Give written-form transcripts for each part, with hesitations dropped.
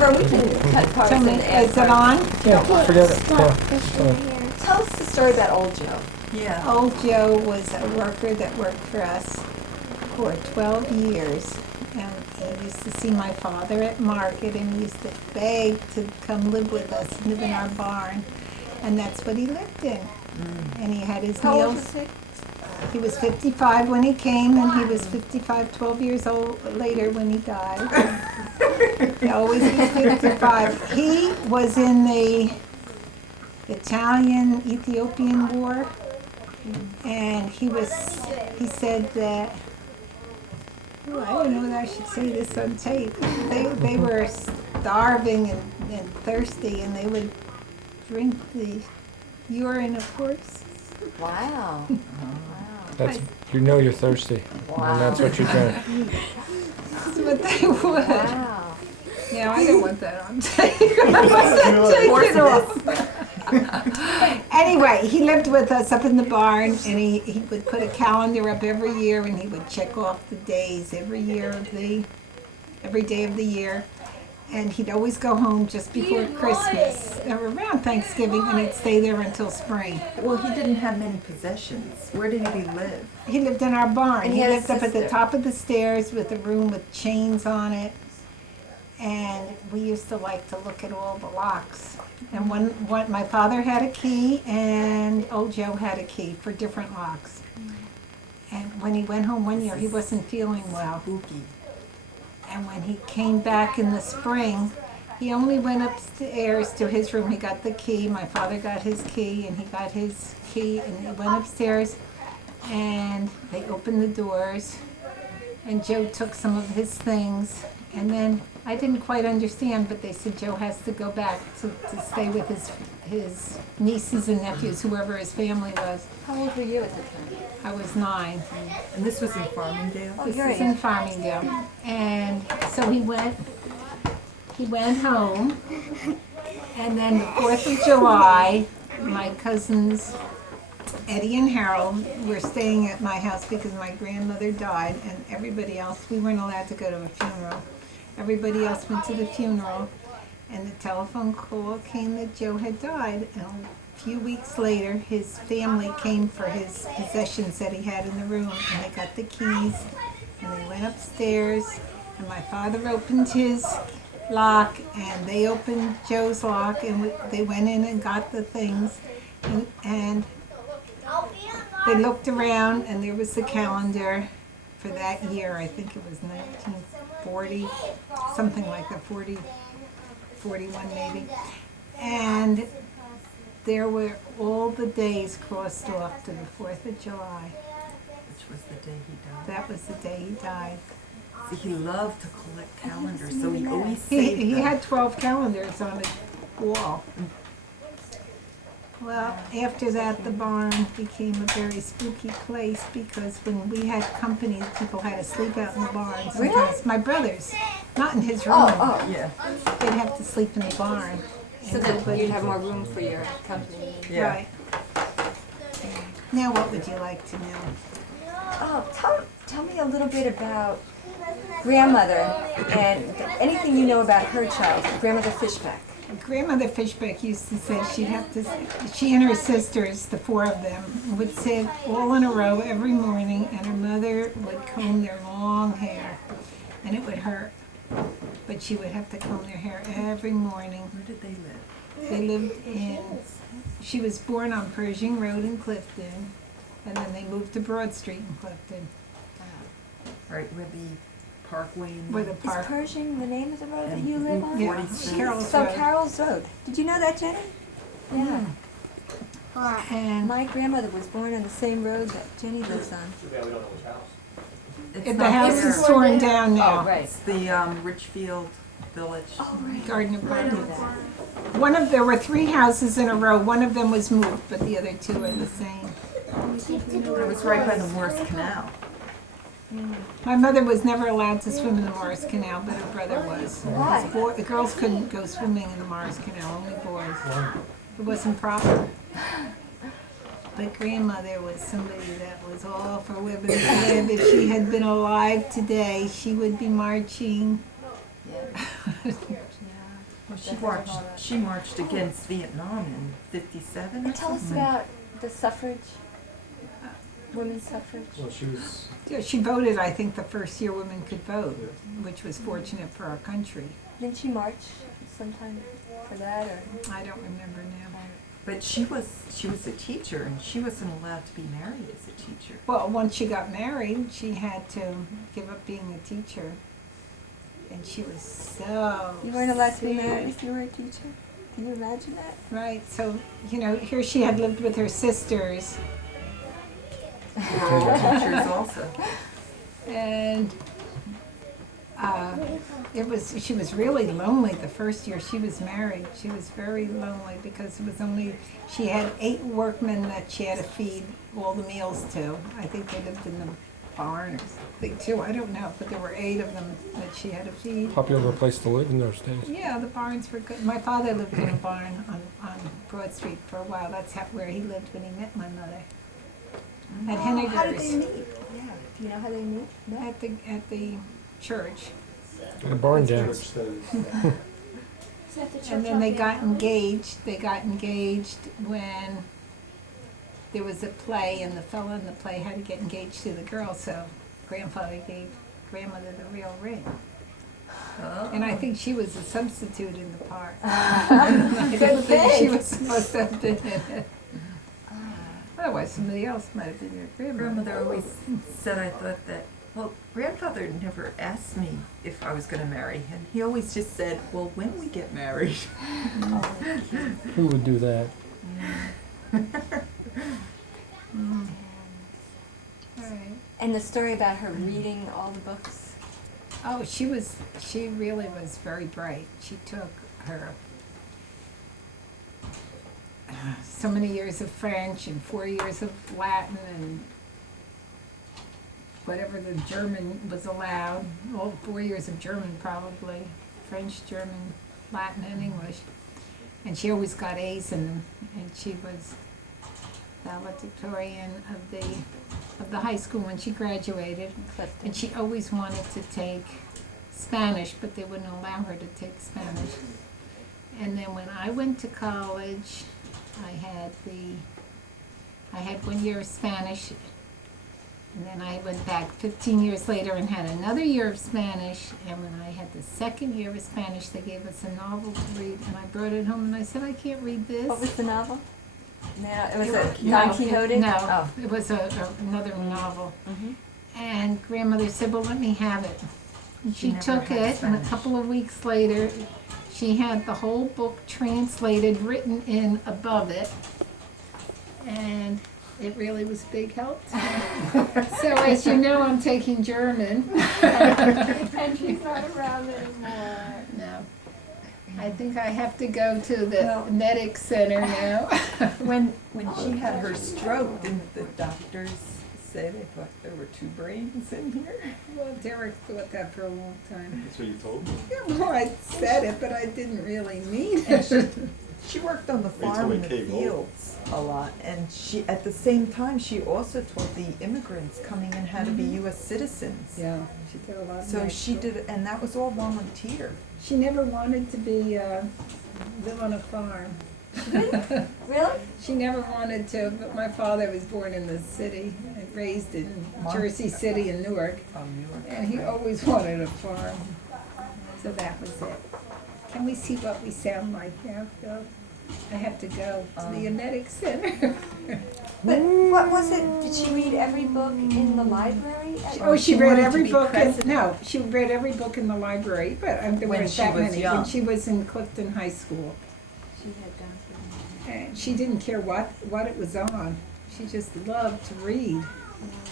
Or we can cut parts Tell me, and add is it on? Yeah, forget it. Stop Yeah. this right here. Tell us the story about Old Joe. Yeah. Old Joe was a worker that worked for us for 12 years. And he used to see my father at market and he used to beg to come live with us, live in our barn. And that's what he lived in. And he had his How old meals. was he? He was 55 when he came, and he was 55 12 years old later when he died. He always was 55. He was in the Italian-Ethiopian War, and he said that, oh, I don't know whether I should say this on tape. They were starving and thirsty, and they would drink the urine of horses. Wow. That's, you know you're thirsty. Wow. And that's what you're doing. That's what they would. Wow. Yeah, I don't want that on tape. Take it off. Anyway, he lived with us up in the barn, and he would put a calendar up every year, and he would check off the days every day of the year. And he'd always go home just before Christmas, or around Thanksgiving, and he'd stay there until spring. Well, he didn't have many possessions. Where did he live? He lived in our barn. And He he had a lived up at the sister. top of the stairs with a room with chains on it. And we used to like to look at all the locks. And one my father had a key, and old Joe had a key for different locks. And when he went home one year, he wasn't feeling well. Spooky. And when he came back in the spring, he only went upstairs to his room. He got the key. My father got his key, and he got his key, and he went upstairs, and they opened the doors, and Joe took some of his things, and then I didn't quite understand, but they said Joe has to go back to stay with his nieces and nephews, whoever his family was. How old were you at the time? I was 9. And this was in Farmingdale? This you're is in right. Farmingdale. And so he went home, and then the 4th of July, my cousins Eddie and Harold were staying at my house because my grandmother died, and everybody else, we weren't allowed to go to a funeral. Everybody else went to the funeral, and the telephone call came that Joe had died, and a few weeks later, his family came for his possessions that he had in the room, and they got the keys, and they went upstairs, and my father opened his lock, and they opened Joe's lock, and they went in and got the things, and they looked around, and there was the calendar for that year. I think it was 1940, something like that, 40, 41 maybe, and there were all the days crossed off to the 4th of July. Which was the day he died. That was the day he died. See, he loved to collect calendars, so he always He saved them. had 12 calendars on his wall. Well, after that, the barn became a very spooky place because when we had company, people had to sleep out in the barn. Sometimes. Really? My brothers, not in his room. Oh, Yeah, They'd have to sleep in the barn. so And that nobody- you'd have more room for your company. yeah. Right. Now, what would you like to know? Oh, tell me a little bit about grandmother and anything you know about her child, grandmother Fishback. Grandmother Fishback used to say she and her sisters, the 4 of them, would sit all in a row every morning, and her mother would comb their long hair, and it would hurt. But she would have to comb their hair every morning. Where did they live? They lived she was born on Pershing Road in Clifton, and then they moved to Broad Street in Clifton, Right where the Parkway and where the Is park. Pershing the name of the road that you live on? Yeah, 46. Carol's So Road. Carol's Road. Did you know that, Jenny? Yeah. And My grandmother was born on the same road that Jenny lives on. It's the not house there. is torn down now. Oh, right. It's the Richfield Village. Oh, right. Gardner I knew Park. that. There were 3 houses in a row. One of them was moved, but the other 2 are the same. It was right by the Morris Canal. My mother was never allowed to swim in the Morris Canal, but her brother was. Why? The girls couldn't go swimming in the Morris Canal, only boys. It wasn't proper. But grandmother was somebody that was all for women to live. If she had been alive today, she would be marching. Yeah. Well, she marched against Vietnam in '57 or And tell us something. about the suffrage, women's suffrage. Well, she was. Yeah, she voted, I think, the first year women could vote, which was fortunate for our country. Didn't she march sometime for that, or? I don't remember now. But she was a teacher, and she wasn't allowed to be married as a teacher. Well, once she got married, she had to give up being a teacher. And she was so You weren't allowed to be sick. married if you were a teacher? Can you imagine that? Right, so, here she had lived with her sisters, They were all teachers also. and she was really lonely the first year she was married. She was very lonely because she had 8 workmen that she had to feed all the meals to. I think they lived in the barn or something too, I don't know, but there were 8 of them that she had to feed. Popular place to live in those days. Yeah, the barns were good. My father lived in a barn on Broad Street for a while. That's where he lived when he met my mother. At How did they Henniger's, meet? Yeah. Do you know how they meet? No. at the church. The barn dance. And then they got engaged. They got engaged when there was a play, and the fellow in the play had to get engaged to the girl, so grandfather gave grandmother the real ring. And I think she was a substitute in the part. I don't think she was supposed to have been in it. Otherwise, somebody else might have been your grandmother. Grandmother always said, I thought that, well, grandfather never asked me if I was going to marry him. He always just said, well, when we get married. Who would do that? All right. And the story about her reading all the books. Oh, she really was very bright. She took her so many years of French and 4 years of Latin and whatever the German was allowed. Well, 4 years of German probably, French, German, Latin, and English. And she always got A's in them. And she was valedictorian of the high school when she graduated. Clifton. And she always wanted to take Spanish, but they wouldn't allow her to take Spanish. And then when I went to college, I had 1 year of Spanish, and then I went back 15 years later and had another year of Spanish, and when I had the second year of Spanish, they gave us a novel to read, and I brought it home and I said, I can't read this. What was the novel? No, it was No, a Don Quixote? No, Oh. it was another novel. Mm-hmm. And grandmother said, well, let me have it. And she never took had it, and a Spanish. couple of weeks later, she had the whole book translated, written in above it. And it really was a big help to me. So as you know, I'm taking German. And she's not around anymore. No. I think I have to go to the medic center now. When she had her stroke, didn't the doctors say they thought there were 2 brains in here? Well, Derek thought that for a long time. That's what you told me. Yeah, well, I said it, but I didn't really mean it. She worked on the Wait till farm we in the came home. fields a lot, and she, at the same time, she also taught the immigrants coming in how to be U.S. citizens. Yeah, she did a lot of So nice she work. did, and that was all volunteer. She never wanted to be live on a farm. Really? She never wanted to, but my father was born in the city and raised in Jersey City and Newark, From Newark. and he always wanted a farm. So that was it. Can we see what we sound like now, Phil? I have to go to the Emetic Center. But what was it? Did she read every book in the library? Oh, she She read wanted to every be book. president. She read every book in the library, but there When weren't she that was many. young. When she was in Clifton High School, She had done and she didn't care what it was on. She just loved to read.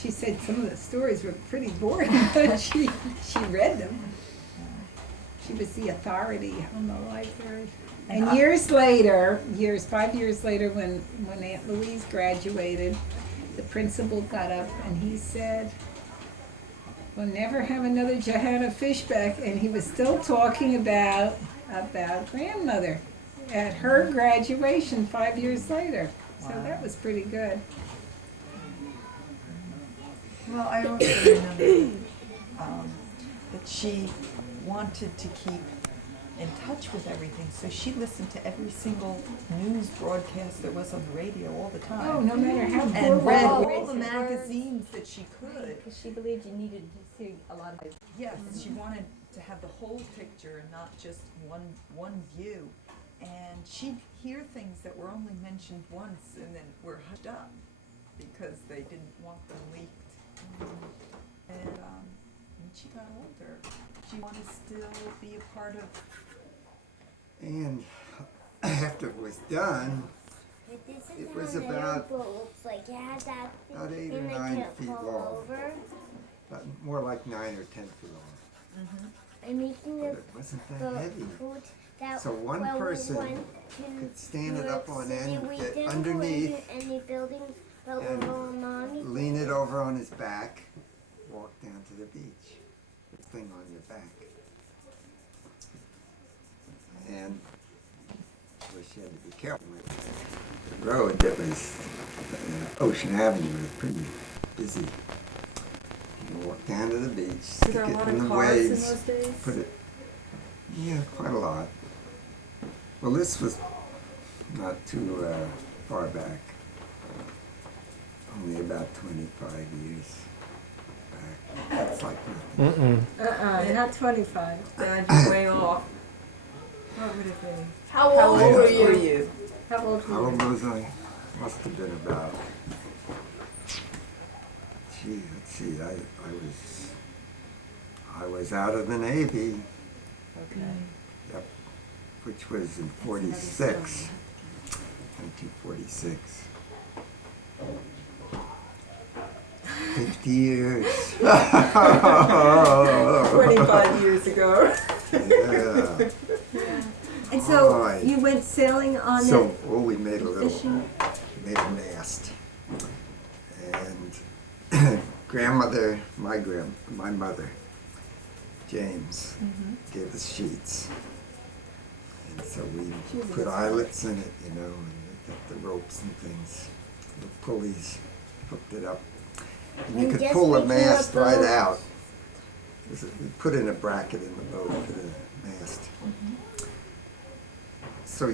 She said some of the stories were pretty boring, but she read them. She was the authority on the library. And years later, 5 years later, when Aunt Louise graduated, the principal got up and he said, we'll never have another Johanna Fishback. And he was still talking about grandmother at her graduation 5 years later. So that was pretty good. Well, I also remember that she wanted to keep in touch with everything. So she listened to every single news broadcast there was on the radio all the time. Oh, no matter how poor And read Wow. all the magazines that she could. Because she believed you needed to see a lot of it. Yes, she wanted to have the whole picture and not just one view. And she'd hear things that were only mentioned once and then were hushed up because they didn't want them leaked. And when she got older, she wanted to still be a part of. And after it was done, But this is It how was an about- airboat looks like. It has that thing about 8 or and they 9 can't feet fall long. over. but more like 9 or 10 feet long. I'm making But the it wasn't that heavy. boat that So one when we person went to could stand New it up York on City, end, we get didn't underneath, go into any buildings, but and we were mommy. lean it over on his back, walk down to the beach. The thing on your back. And of course you had to be careful. The road that was Ocean Avenue was pretty busy. You walk down to the beach, Were stick there a it lot in of the cars in waves, those days? put it. Yeah, quite a lot. Well, this was not too far back. Only about 25 years back. That's like nothing. Not 25. Dad, you're way off. What would it be? How How old old were were you? you? How old How old was I? Must have been about. Gee, let's see. I was out of the Navy. Okay. Yep. Which was in 46. 1946. 50 years. 25 years ago. Yeah. And so Boy. you went sailing on So, we made a little, fishing? made a mast. And grandmother, my mother, James, gave us sheets. And so we put eyelets in it, you know, and we got the ropes and things, the pulleys, hooked it up. And you And could just pull the making a mast right boat. out. We put in a bracket in the boat for the mast. So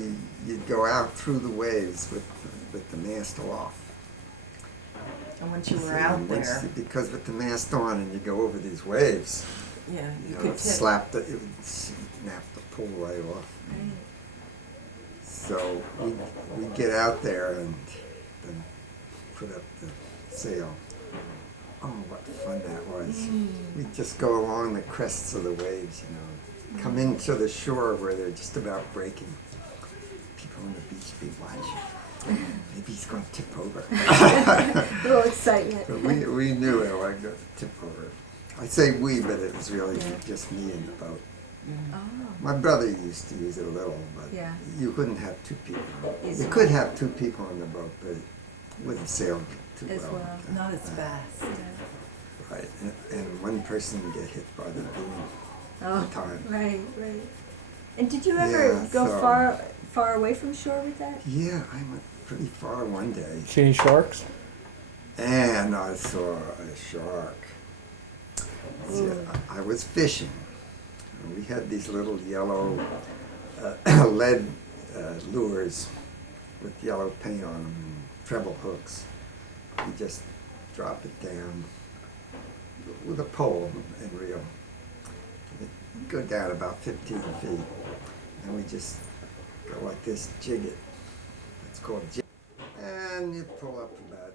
you'd go out through the waves with the mast off. And once you So were out once there, you- because with the mast on and you go over these waves, yeah, you you know, could it tip. it would snap the pull right off. So we'd get out there and then put up the sail. Oh, what fun that was. We'd just go along the crests of the waves, you know, come into the shore where they're just about breaking. People on the beach be watching. Maybe he's going to tip over. A little excitement. But we knew it was going to tip over. I say we, but it was really just me in the boat. Oh. My brother used to use it a little, but Yeah. you couldn't have 2 people. You Easily. could have 2 people on the boat, but it wouldn't sail too As well. well. Not as fast. Right, and one person would get hit by the boom at Oh, a time. right, right. And did you ever Yeah, go so- far away from shore with that? Yeah, I went pretty far one day, See any sharks? and I saw a shark. See, I was fishing. And we had these little yellow lead lures with yellow paint on them and treble hooks. You just drop it down with a pole and reel. It'd go down about 15 feet, and we just go like this, jig it. It's called jig. And you pull up about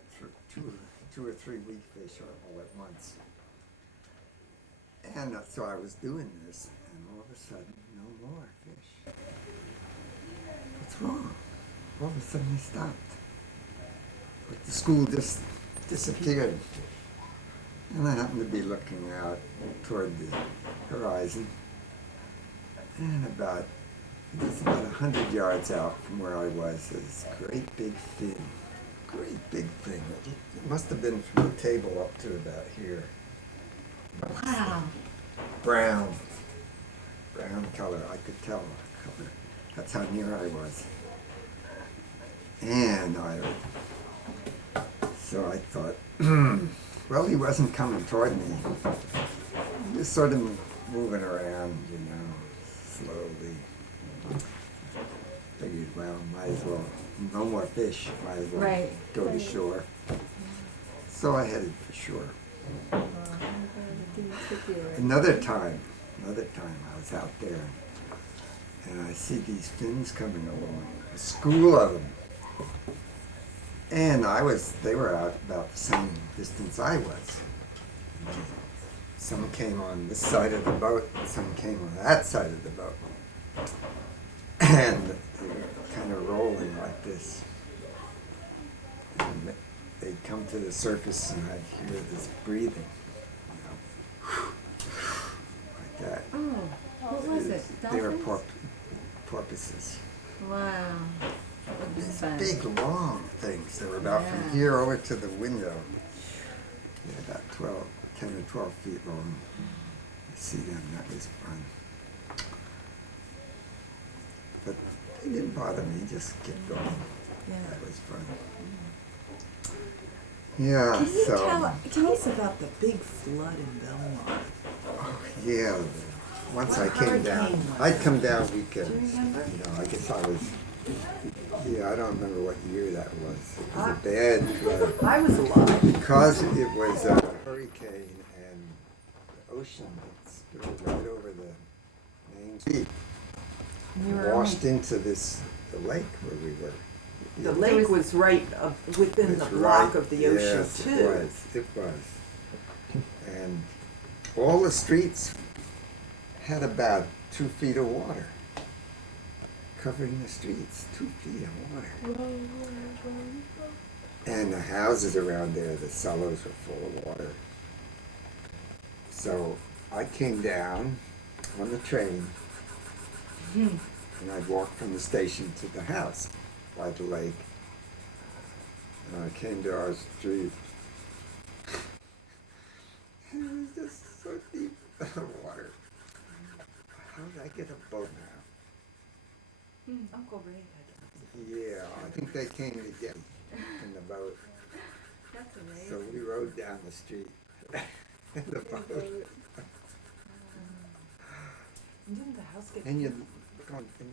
2 or 3 weak fish all at once. And so I was doing this, and all of a sudden, no more fish. What's wrong? All of a sudden, they stopped. Like the school just disappeared. And I happened to be looking out toward the horizon. And it was about 100 yards out from where I was, this great big fin. Great big thing. It must have been from the table up to about here. Wow. Brown color, I could tell the color. That's how near I was. And so I thought, well, he wasn't coming toward me. He was sort of moving around, you know, slowly. Figured, well, might as well, no more fish, might as well Right. go to shore. So I headed for shore. Another time I was out there and I see these fins coming along, a school of them. And they were out about the same distance I was. Some came on this side of the boat, some came on that side of the boat. And they were kind of rolling like this. And they'd come to the surface and I'd hear this breathing, like that. Oh, what was it? They were Dolphins? porpoises. Wow. That was fun. Big, long things. They were about Yeah. from here over to the window. Yeah, about 10 or 12 feet long. I see them. That was fun. But they didn't bother me. Just kept going. Yeah. That was fun. Yeah. Can you so. tell us about the big flood in Belmont? Yeah. Once What I came down, hurricane was I'd it? come down Do you weekends. remember? I guess I was. Yeah, I don't remember what year that was. It was a bad flood. I was alive. Because it was a hurricane and the ocean had spilled right over the main street, You were washed into the lake where we were. The lake was right within the It's block right- of the ocean yes, too. It was. And all the streets had about 2 feet of water covering the streets, 2 feet of water. And the houses around there, the cellars were full of water. So I came down on the train and I'd walk from the station to the house by the lake. And I came to our street. And it was just so deep water. How did I get a boat now? Uncle Ray had Yeah, I think they came to get me in the boat. That's amazing. So we rode down the street in the boat. Didn't the house get And you look on, and